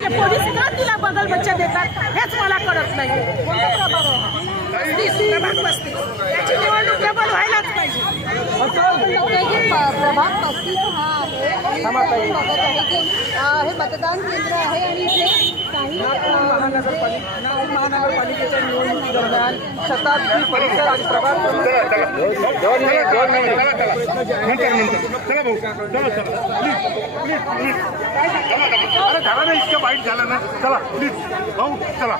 Police का तिला बगल बच्चा देतात हेच मला कळत नाही। प्रभाग 35 त्याची निवडणूक डबल व्हायलाच पाहिजे। प्रभाग 35 हा आहे बघत आहे की हे मतदान केंद्र आहे आणि इथे काही महानगरपालिकेच्या निवडणुकी दरम्यान शताब्दी परिसर आणि प्रभाग अरे झाला ना इतकं वाईट झालं ना चला प्लीज भाऊ चला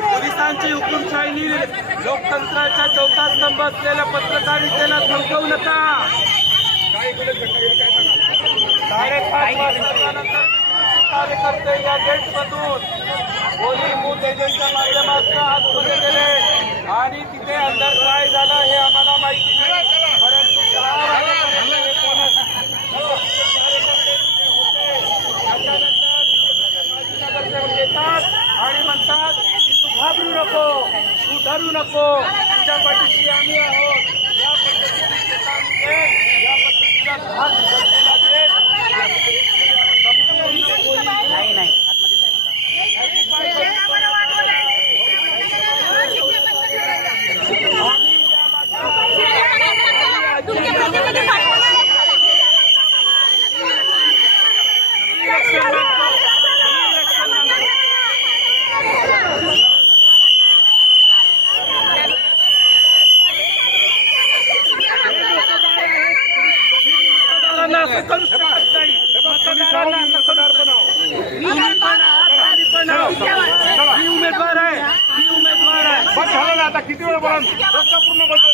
पोलिसांची हुकुमशाही लोकतंत्राच्या चौथा स्तंभ असलेल्या पत्रकारितेला धमकवू नका। 5:30 वाजता कार्यकर्ते या गेटमधून पोलीस बूथ एजंटच्या माध्यमातून आतमध्ये गेले आणि तिथे अंदर काय झालं हे आम्हाला माहिती नाही, परंतु 6 वाजेपर्यंत येतात आणि म्हणतात तू घाबरू नको, तू डरू नको, तुझ्या पाठीशी आम्ही आहोत। या पद्धतीने या पद्धतीचा भाग धरलेला देश नाही करू शकत नाही। मी उमेदवार आहे, बस झालं ना आता किती वेळ बोला रस्ता पूर्ण बंद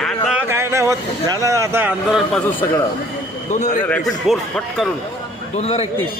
आता काय नाही होत झालं, आता आंदोलन पासून सगळं 2031 रॅपिड फोर्स फट करून 2031